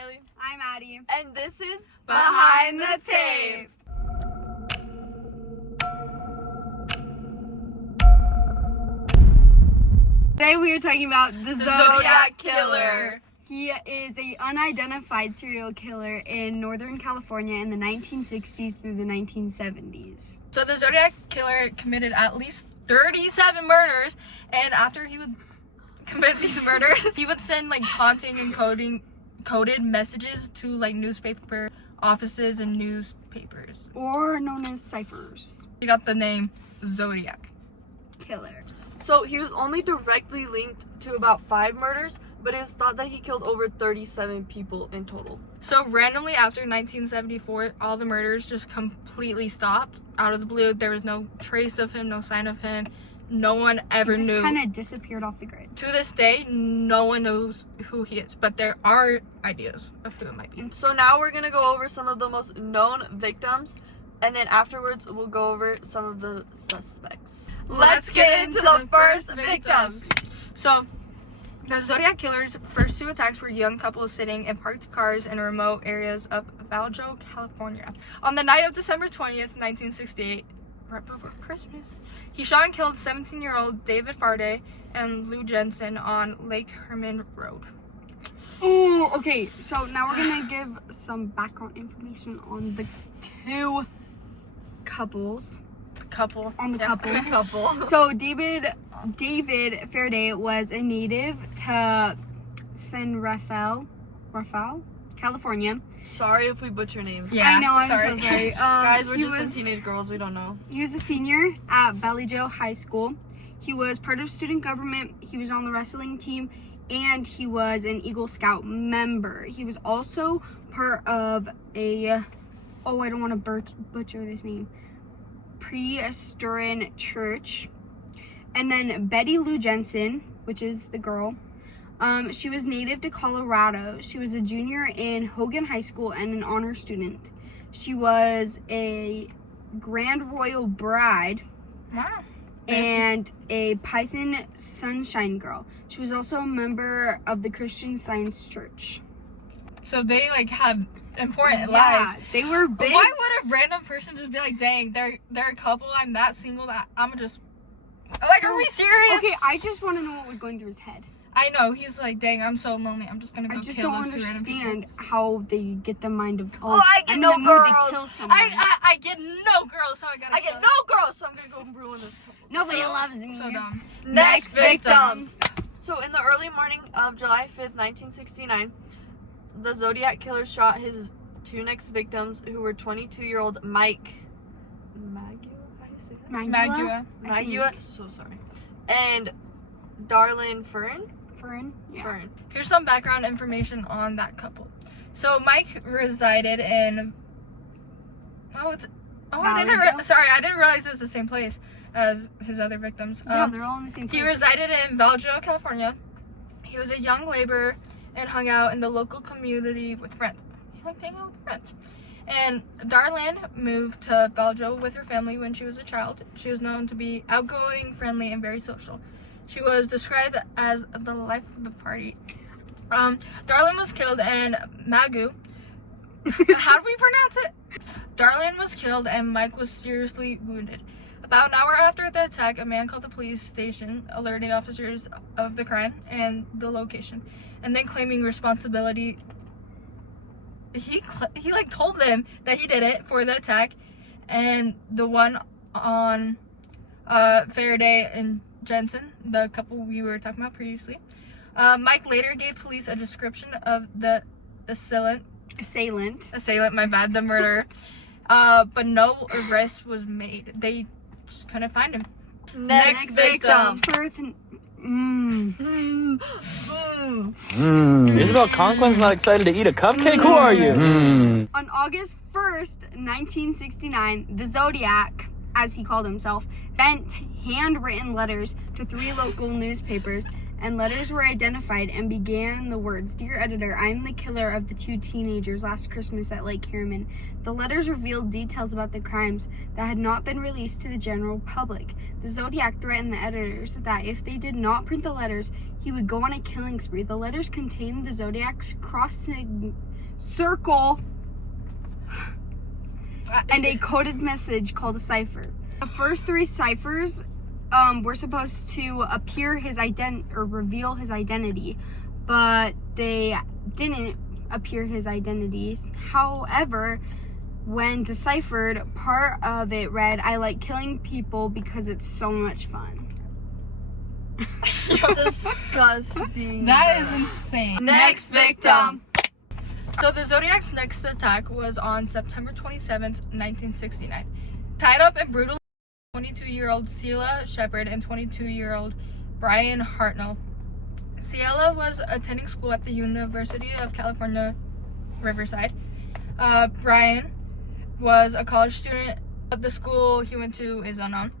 Kylie. I'm Addie. And this is Behind the Tape. Today we are talking about the Zodiac Killer. He is an unidentified serial killer in Northern California in the 1960s through the 1970s. So the Zodiac Killer committed at least 37 murders, and after he would commit these murders, he would send like taunting and coded messages to like newspaper offices and newspapers. Or known as ciphers. He got the name Zodiac Killer. So he was only directly linked to about 5 murders, but it is thought that he killed over 37 people in total. So randomly after 1974, all the murders just completely stopped out of the blue. There was no trace of him, no sign of him. No one ever He knew. just kind of disappeared off the grid. To this day, no one knows who he is, but there are ideas of who it might be. So now we're going to go over some of the most known victims, and then afterwards we'll go over some of the suspects. Let's get into the first victims. So, the Zodiac Killer's first 2 attacks were young couples sitting in parked cars in remote areas of Vallejo, California. On the night of December 20th, 1968, right before Christmas, he shot and killed 17-year-old David Farday and Lou Jensen on Lake Herman Road. Oh, okay. So now we're gonna give some background information on the 2 couples. Couple. On the Yeah. couple. So David Farday was a native to San Rafael, California. Sorry if we butcher names. Yeah, I know, I'm sorry. so sorry. Guys, we're he just was- some teenage girls, we don't know. He was a senior at Vallejo High School. He was part of student government. He was on the wrestling team, and he was an Eagle Scout member. He was also part of I don't want to butcher this name, Presbyterian Church. And then Betty Lou Jensen, which is the girl, she was native to Colorado. She was a junior in Hogan High School and an honor student. She was a Grand Royal Bride. Wow. And a Python Sunshine Girl. She was also a member of the Christian Science Church. So they like had important Yeah, lives. they were big. Why would a random person just be like, dang, they're a couple, I'm that single that I'm just like, are we serious? Okay, I just want to know what was going through his head. I know, he's like, dang, I'm so lonely, I'm just gonna go I just kill don't those 2 random people. understand how they get the mind of I get and no the mood to girls. kill someone. I get no girls, so I gotta I kill get them. no girls, so I'm going to go ruin this couple. Nobody So- loves me. So dumb. Next victims. So in the early morning of July 5th, 1969, the Zodiac Killer shot his 2 next victims, who were 22-year-old Mike Magua? How do you say that? Magua. I think. Magua? So sorry. And Darlene Fern? Fern? Yeah. Fern. Here's some background information on that couple. So Mike resided in I didn't realize it was the same place as his other victims. Yeah, they're all in the same place. He resided in Vallejo, California. He was a young laborer and hung out in the local community with friends. He liked hanging out with friends. And Darlene moved to Vallejo with her family when she was a child. She was known to be outgoing, friendly, and very social. She was described as the life of the party. Darlene was killed and Magu, how do we pronounce it? Darlene was killed and Mike was seriously wounded. About an hour after the attack, a man called the police station, alerting officers of the crime and the location, and then claiming responsibility. He like told them that he did it for the attack, and the one on Faraday and Jensen, the couple we were talking about previously. Mike later gave police a description of the assailant, my bad, the murderer, but no arrest was made. They just couldn't find him. Next victim. Isabel Conquin's not excited to eat a cupcake? Who are you? On August 1st, 1969, the Zodiac, as he called himself, sent handwritten letters to 3 local newspapers and letters were identified and began the words, "Dear editor, I am the killer of the 2 teenagers last Christmas at Lake Harriman." The letters revealed details about the crimes that had not been released to the general public. The Zodiac threatened the editors that if they did not print the letters, he would go on a killing spree. The letters contained the Zodiac's cross circle and a coded message called a cipher. The first 3 ciphers were supposed to reveal his identity, but they didn't appear his identity. However, when deciphered, part of it read, "I like killing people because it's so much fun." Disgusting. That is insane. Next victim. So the Zodiac's next attack was on September 27th, 1969. Tied up and brutally 22-year-old Celia Shepard and 22-year-old Brian Hartnell. Celia was attending school at the University of California, Riverside. Brian was a college student, but the school he went to is unknown.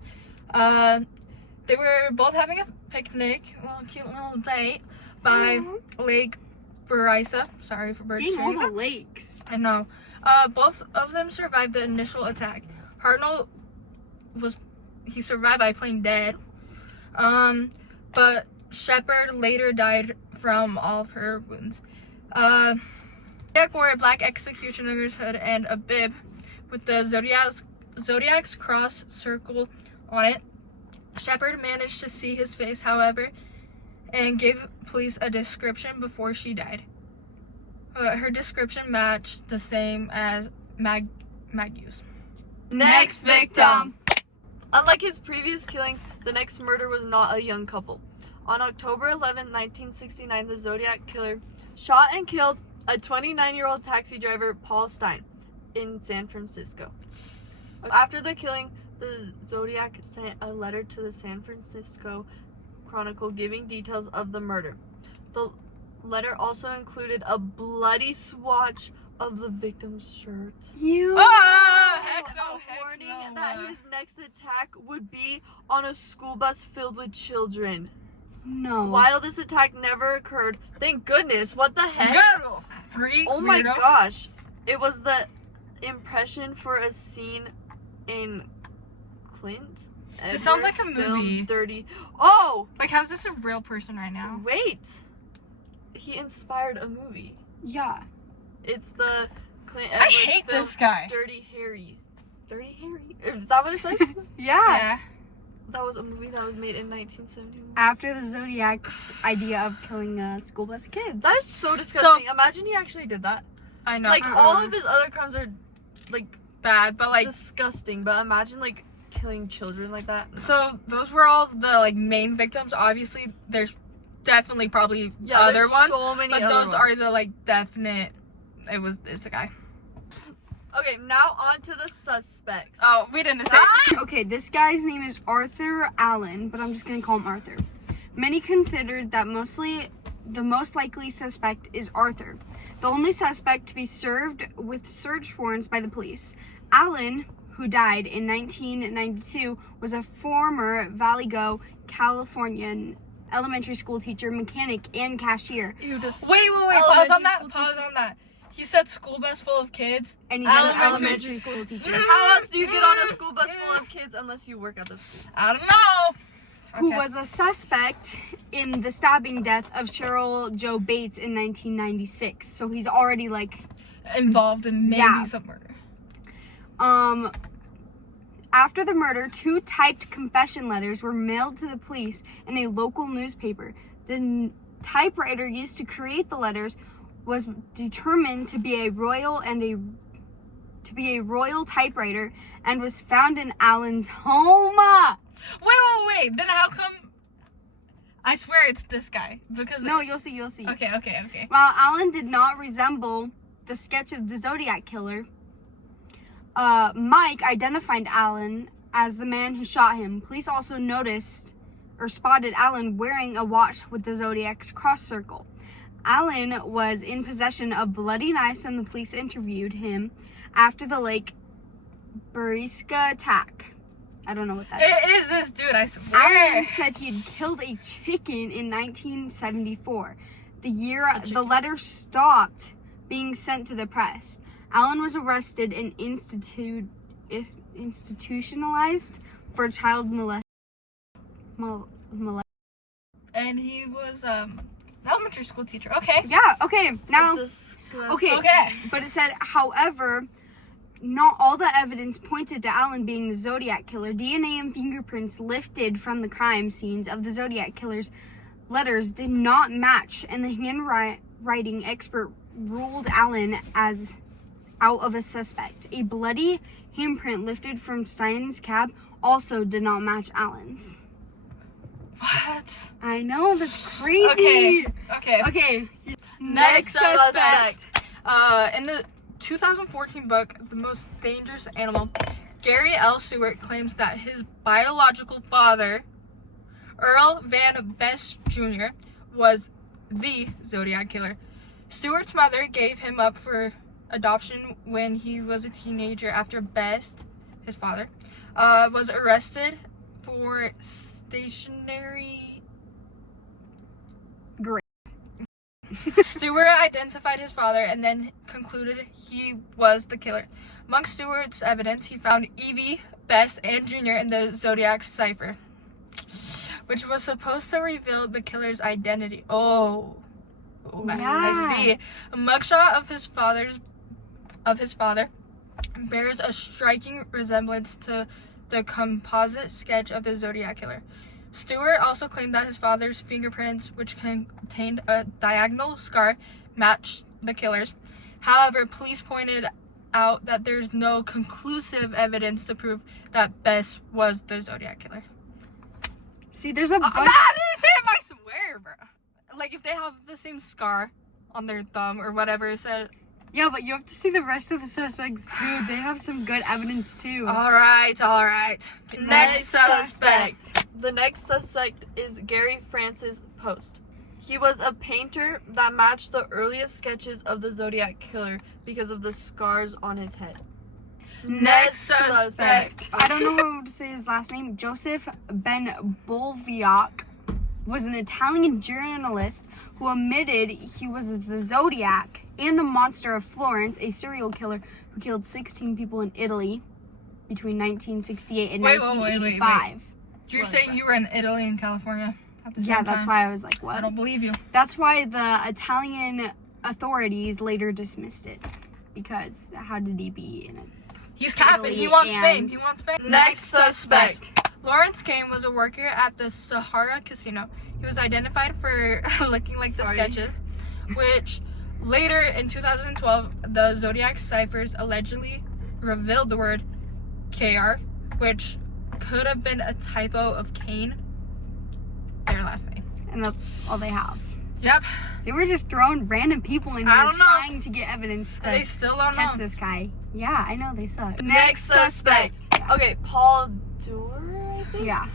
They were both having a picnic, a cute little date, by Lake Berryessa. Sorry for bird Dang, all shooting. the lakes. I know. Both of them survived the initial attack. Hartnell he survived by playing dead. But Shepard later died from all of her wounds. Zodiac wore a black executioner's hood and a bib with the Zodiac's cross circle on it. Shepard managed to see his face, however, and gave police a description before she died. Her description matched the same as Maggie's. Next victim. Unlike his previous killings, the next murder was not a young couple. On October 11, 1969, the Zodiac killer shot and killed a 29-year-old taxi driver, Paul Stein, in San Francisco. After the killing, the Zodiac sent a letter to the San Francisco Chronicle giving details of the murder. The letter also included a bloody swatch of the victim's shirt. Heck no, Warning heck no. that his next attack would be on a school bus filled with children. No. While this attack never occurred, thank goodness, what the heck? Go! Freak, Oh my weirdo. gosh. It was the impression for a scene in Clint. It sounds like a Edward film movie. 30. Oh! Like, how's this a real person right now? Wait. He inspired a movie. Yeah. It's the Clint I Edwards hate film this guy. Dirty Harry. Dirty Harry? Is that what it says? Yeah. That was a movie that was made in 1971. After the Zodiac's idea of killing a school bus of kids. That is so disgusting. Imagine he actually did that. I know. Like, all of his other crimes are, like, bad, but like, disgusting. But imagine, like, killing children like that. No. so those were all the like main victims. Obviously, there's definitely probably other there's ones, so many but other those ones. are the like definite. It's the guy. Okay, now on to the suspects. Oh, we didn't say. Okay, this guy's name is Arthur Allen, but I'm just gonna call him Arthur. Many considered that the most likely suspect is Arthur, the only suspect to be served with search warrants by the police. Allen, who died in 1992, was a former Valley Go, Californian elementary school teacher, mechanic, and cashier. You just Wait. Pause on that. Pause on that. He said school bus full of kids. And he's an Elementary elementary school teacher. How else do you get on a school bus full of kids unless you work at the school? I don't know. Who Okay. was a suspect in the stabbing death of Cheryl Joe Bates in 1996. So he's already like, Involved in maybe Yeah. some murder. After the murder, 2 typed confession letters were mailed to the police in a local newspaper. The typewriter used to create the letters was determined to be a royal typewriter and was found in Allen's home. Wait. Then how come? I swear it's this guy because No, you'll see. Okay. While Allen did not resemble the sketch of the Zodiac killer, Mike identified Allen as the man who shot him. Police also spotted Allen wearing a watch with the Zodiac's cross circle. Allen was in possession of bloody knives when the police interviewed him after the Lake Berryessa attack. I don't know what that is. It is this dude, I Allen swear. said he had killed a chicken in 1974, the year the chicken? letter stopped being sent to the press. Allen was arrested and institutionalized for child molestation. And he was an elementary school teacher. Okay. Yeah, okay, now, Disgusting. okay, Okay. but it said, however, not all the evidence pointed to Allen being the Zodiac killer. DNA and fingerprints lifted from the crime scenes of the Zodiac killer's letters did not match, and the handwriting expert ruled Allen as out of a suspect. A bloody handprint lifted from Stein's cab also did not match Allen's. What? I know, that's crazy. Okay. Okay. Next suspect. In the 2014 book, The Most Dangerous Animal, Gary L. Stewart claims that his biological father, Earl Van Best Jr., was the Zodiac killer. Stewart's mother gave him up for adoption when he was a teenager after Best, his father, was arrested for stationary. Great. Stewart identified his father and then concluded he was the killer. Among Stewart's evidence, he found Evie, Best, and Junior in the Zodiac cipher, which was supposed to reveal the killer's identity. Oh, Yeah. I see. A mugshot of his father bears a striking resemblance to the composite sketch of the Zodiac killer. Stewart also claimed that his father's fingerprints, which contained a diagonal scar, matched the killer's. However, police pointed out that there's no conclusive evidence to prove that Bess was the Zodiac killer. See, there's a bunch. That is him, I swear, bro. Like, if they have the same scar on their thumb or whatever, said. Yeah, but you have to see the rest of the suspects too. They have some good evidence too. All right. Next suspect. The next suspect is Gary Francis Post. He was a painter that matched the earliest sketches of the Zodiac killer because of the scars on his head. Next suspect. I don't know how to say his last name. Joseph Ben Bolviac was an Italian journalist who admitted he was the Zodiac and the monster of Florence, a serial killer who killed 16 people in Italy between 1968 and Wait. 1985. You're saying you were in Italy and California at the same Yeah, time? that's why I was like, what? I don't believe you. That's why the Italian authorities later dismissed it. Because how did he be in it? He's capping. He Italy wants and- fame. He wants fame. Next suspect. Lawrence Kane was a worker at the Sahara Casino. He was identified for looking like the sketches, which later in 2012, the Zodiac ciphers allegedly revealed the word KR, which could have been a typo of Kane, their last name. And that's all they have. Yep. They were just throwing random people in I here don't know. trying to get evidence They to still don't catch know. this guy. Yeah, I know, they suck. Next suspect. Okay, Paul Durer, I think? Yeah.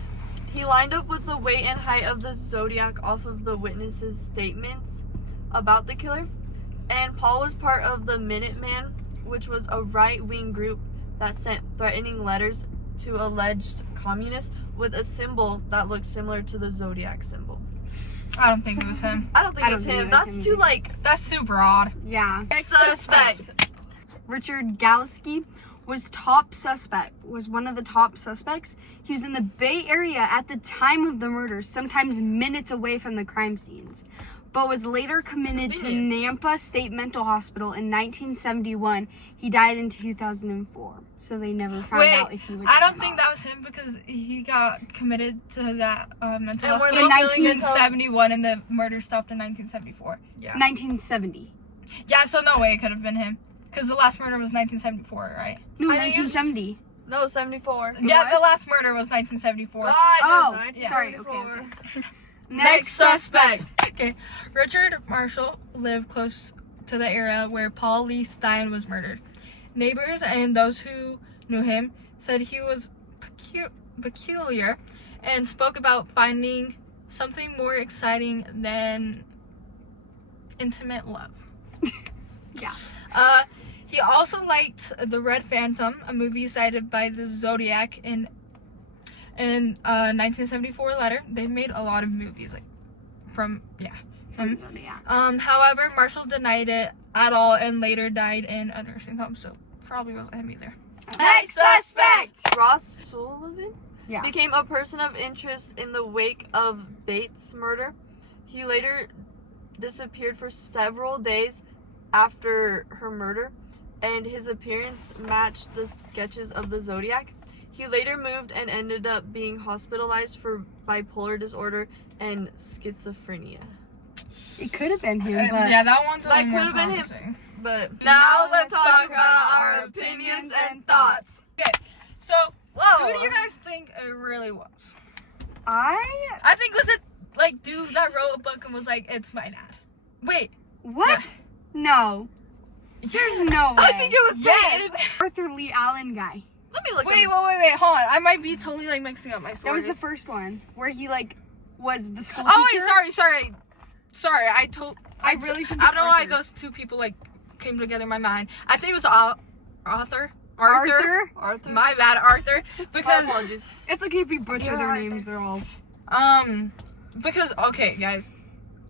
He lined up with the weight and height of the Zodiac off of the witnesses' statements about the killer. And Paul was part of the Minutemen, which was a right-wing group that sent threatening letters to alleged communists with a symbol that looked similar to the Zodiac symbol. I don't think it was him. I don't think I it was don't think him. it was That's him too, either. like, That's super odd. Yeah. Next suspect. Richard Galsky was one of the top suspects. He was in the Bay Area at the time of the murders, sometimes minutes away from the crime scenes, but was later committed to Convenience. Nampa State Mental Hospital in 1971. He died in 2004, so they never found out if he was. I there or don't think not. that was him because he got committed to that mental And were hospital they in 1971 and the murder stopped in 1974. 1970. Yeah, so no way it could have been him because the last murder was 1974, right? No, I think it was 1970. No, 74. Yeah, was? the last murder was 1974. God, Oh, no, sorry, 1974. okay. Next suspect. Okay, Richard Marshall lived close to the area where Paul Lee Stein was murdered. Neighbors and those who knew him said he was peculiar and spoke about finding something more exciting than intimate love. Yeah. He also liked The Red Phantom, a movie cited by the Zodiac in in 1974 letter. They've made a lot of movies from him. However, Marshall denied it at all and later died in a nursing home, so probably wasn't him either. Next suspect! Ross Sullivan Yeah. became a person of interest in the wake of Bates' murder. He later disappeared for several days after her murder, and his appearance matched the sketches of the Zodiac. He later moved and ended up being hospitalized for bipolar disorder and schizophrenia. It could have been him, but Yeah, that one's a That little more could have been him. promising. But Now let's talk about our opinions and thoughts. Okay, so Whoa! who do you guys think it really was? I think was it like dude that wrote a book and was like, it's my dad. Wait, what? No. There's no way. I think it was yes. Bates. Arthur Lee Allen guy. Let me look. Wait, hold on. I might be totally like mixing up my stories. That was the first one where he like was the school Oh teacher. wait, sorry. I really think I it's don't know why Arthur. those two people like came together in my mind. I think it was Arthur. Arthur. My bad, Arthur. My Because apologies. It's okay if we butcher Yeah, their Arthur. names. They're all. because okay, guys,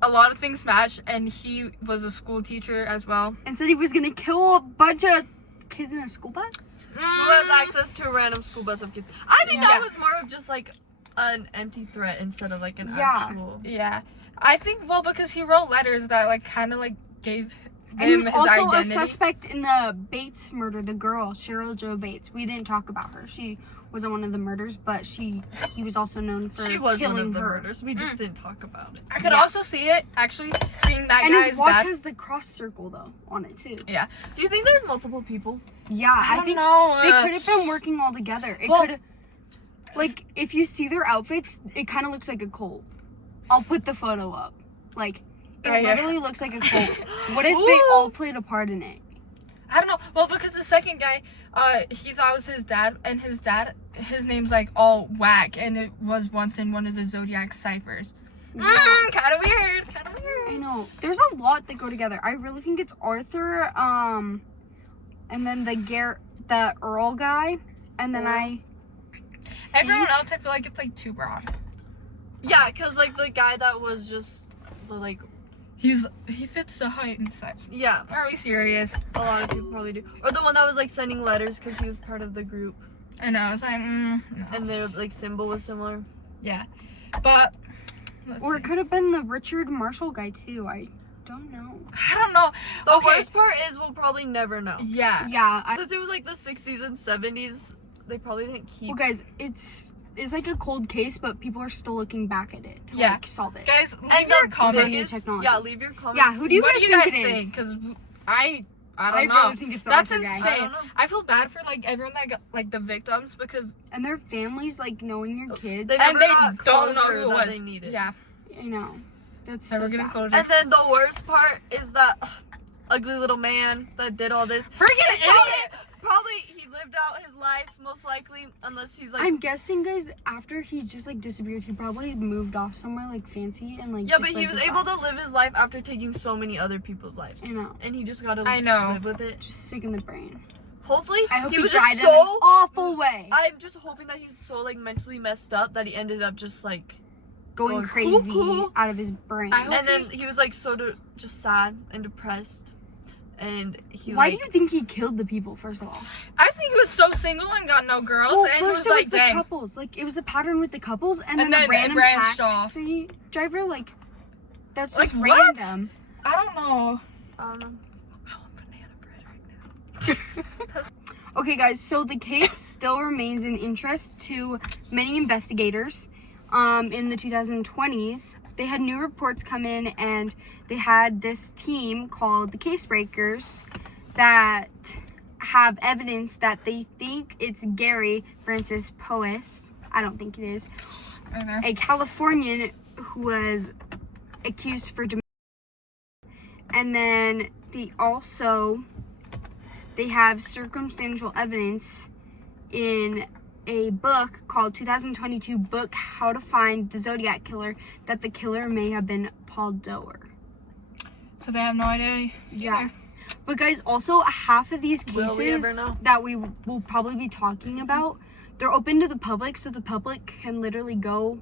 a lot of things match, and he was a school teacher as well. And said he was gonna kill a bunch of kids in a school bus. Who has access to a random school bus of kids? I think that Yeah. was more of just like an empty threat instead of like an Yeah. actual. Yeah, I think because he wrote letters that like kind of like gave And he him was his also identity. a suspect in the Bates murder. The girl, Cheryl Jo Bates. We didn't talk about her. She wasn't one of the murders, but he was also known for She was killing one of the her. murders. We just didn't talk about it. I could Yeah. also see it actually being that And guy's his watch dad. has the cross circle though on it too. Do you think there's multiple people? Yeah, I don't think know. they could have been working all together. It Well- could have, like, if you see their outfits, it kind of looks like a cult. I'll put the photo up. Like, it Right here. literally looks like a cult. What if they all played a part in it? I don't know. Well, because the second guy, he thought it was his dad, and his name's like all whack, and it was once in one of the Zodiac ciphers. Kind of weird. I know. There's a lot that go together. I really think it's Arthur, and then the Earl guy, and then Everyone else, I feel like it's like too broad. Yeah, because like the guy that was just the like. He fits the height and size. Yeah, Are we serious? a lot of people probably do. Or the one that was like sending letters because he was part of the group I know. It's like, no. and their like symbol was similar. Yeah, but let's or see. it could have been the Richard Marshall guy too. I don't know. I don't know. The Okay. worst part is we'll probably never know. Yeah. Yeah. Since it was like the 60s and 70s, they probably didn't keep. Well, guys, it's like a cold case, but people are still looking back at it to Yeah. like solve it. Guys, leave And your the comments. biggest- technology. Yeah, leave your comments. Yeah, who do you What guys do you guys think it is? think? Because I I don't know. really think it's the That's Arthur guy. insane. I don't know. I feel bad for like everyone that got like the victims because And their families like knowing your kids. They and never they got don't know closure who it that was. they needed. Yeah, I know. That's never so getting sad. closure. And then the worst part is that ugly little man that did all this. Freaking It's idiot! Probably he lived out his life most likely, unless he's like. I'm guessing, guys, after he just like disappeared, he probably moved off somewhere like fancy and like. Yeah, just but he lived was his able life. to live his life after taking so many other people's lives. I know. And he just got to I know. live with it. Just sick in the brain. Hopefully, I hope he he was died just in an so. awful way, I'm just hoping that he's so like mentally messed up that he ended up just like. going going crazy cuckoo. out of his brain. I hope And then he was like so just sad and depressed, and he Why like. do you think he killed the people? First of all, I think he was so single and got no girls, well, and he was first it was like, the dang. couples. Like it was the pattern with the couples, and And then then the it random branched off. taxi driver. Like that's Like, just what? random. I don't know. I don't know. I want banana bread right now. Okay, guys, so the case still remains an interest to many investigators. In the 2020s, they had new reports come in, and they had this team called the Case Breakers that have evidence that they think it's Gary Francis Pois. I don't think it is. Right there. A Californian who was accused for and then they have circumstantial evidence in a book called 2022 book How to Find the Zodiac Killer that the killer may have been Paul Doerr. So they have no idea. Yeah. But guys, also half of these Will we ever cases know? that we will probably be talking about they're open to the public, so the public can literally go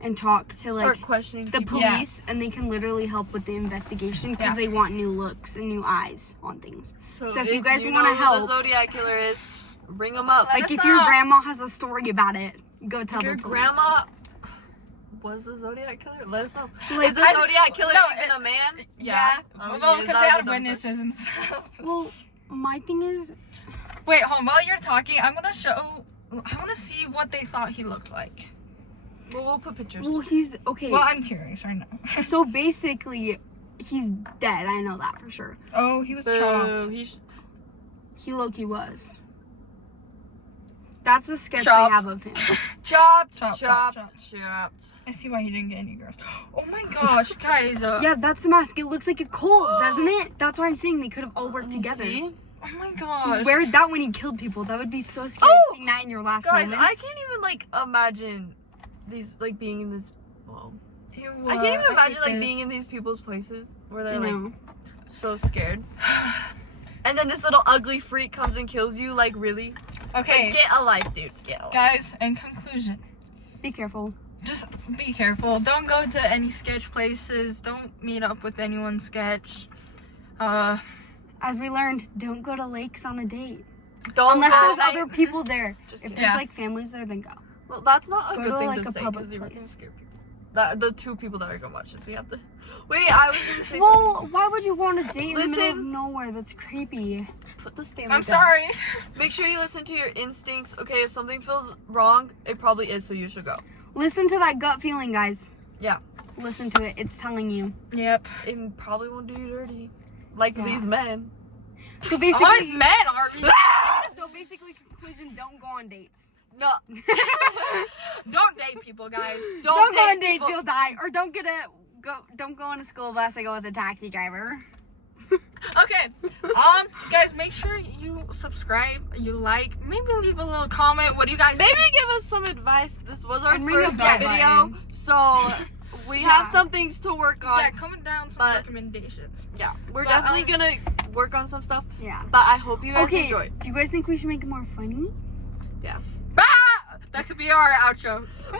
and talk to Start like questioning the people. police, and they can literally help with the investigation because they want new looks and new eyes on things. So if you guys know wanna who help- the Zodiac killer is, bring them up. Like us if your know. grandma has a story about it, go tell If your the police. grandma was the Zodiac killer, let us know. Like, Is the Zodiac killer no, even a man? Well, he because is. they That was a had dumb witnesses and stuff. well, my thing is, Wait, hold on. While you're talking, I want to see what they thought he looked like. question. Well, we'll put pictures. well, he's okay. Well, I'm curious right now. So basically, he's dead. I know that for sure. Oh, he was Boo, chopped. He low-key was. That's the sketch Chopped. they have of him. Chopped, Chopped, chopped, chopped, chopped. I see why he didn't get any girls. Oh my gosh, guys. Yeah, that's the mask. It looks like a cult, doesn't it? That's why I'm saying they could have all worked Let me together. see. Oh my He gosh. wear that when he killed people. That would be so scary Oh! seeing that in your last Guys, moments. I can't even like imagine these like being in this. Well, Ew, I can't even hate imagine like this. being in these people's places where they're I like know. so scared. And then this little ugly freak comes and kills you. Like really? Okay, Like, get a life, dude. Get a life. guys. In conclusion, Be careful. just be careful. Don't go to any sketch places. Don't meet up with anyone sketch. As we learned, don't go to lakes on a date. Don't Unless go there's night. other people there. Just If kidding. there's Yeah. like families there, then go. Well, that's not a Go good to, thing like, to a say public because you're gonna place. scare people. The two people that are gonna watch this, we have to. Wait, I was gonna say something. Well, why would you go on a date in the middle of Listen. nowhere? That's creepy. Put the Stanley I'm down. sorry. Make sure you listen to your instincts. Okay, if something feels wrong, it probably is, so you should go. Listen to that gut feeling, guys. Yeah. Listen to it. It's telling you. Yep. It probably won't do you dirty, like Yeah. these men. So Always basically, men are. so basically, conclusion: don't go on dates. No, Don't date people, guys. Don't go date on dates, people. you'll die. Or don't Don't go on a school bus and go with a taxi driver. Okay. Guys, make sure you subscribe, you like, maybe leave a little comment. What do you guys Maybe give us some advice. This was our And ring a first bell video, button. so we have some things to work on. Yeah, comment down some but- recommendations. Yeah, we're But, definitely gonna work on some stuff. Yeah. But I hope you guys Okay. enjoy. Do you guys think we should make it more funny? Ah! That could be our outro. Bye!